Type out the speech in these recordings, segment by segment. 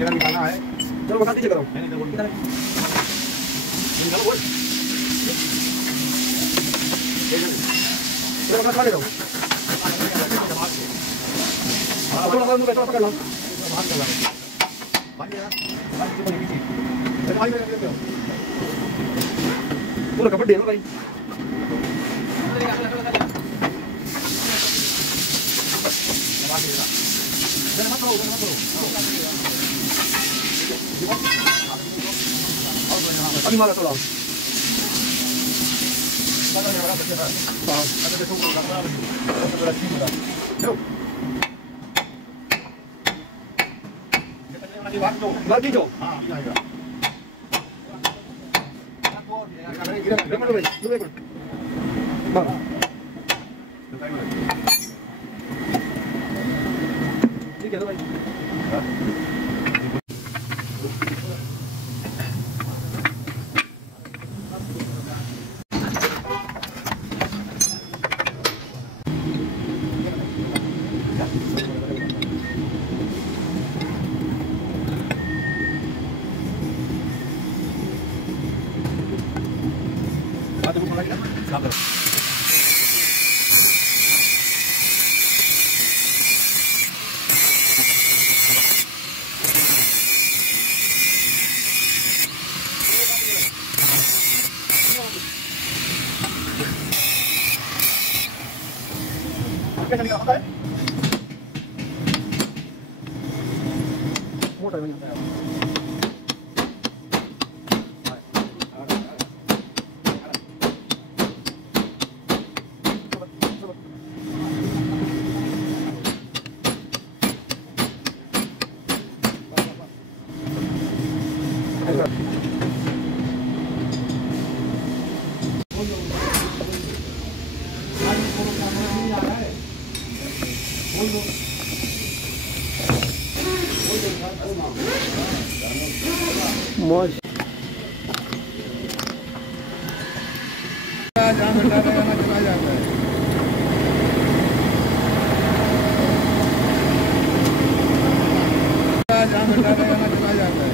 मेरा निकालना है। चलो बता दीजिए करो। नहीं बोल निकालो बोल। चलो बता ले रहा हूं। हां थोड़ा सा मुंह पे पकड़ लो। बाहर चला भाई यार बात तो नहीं थी। चल भाई मेरे ले लो। पूरा कपड़ दे दो भाई। अभी मारा थोड़ा ठीक है भाई कैसे निकालता है मोटा नहीं होता है मौज जहाँ बैठा रहना चला जाता है जहाँ बैठा रहना चला जाता है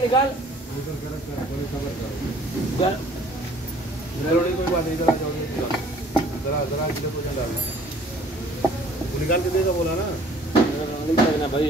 निकाल क्या कोई बात नहीं जरा जरा किलो को डालना निकाल के देगा बोला ना नहीं भाई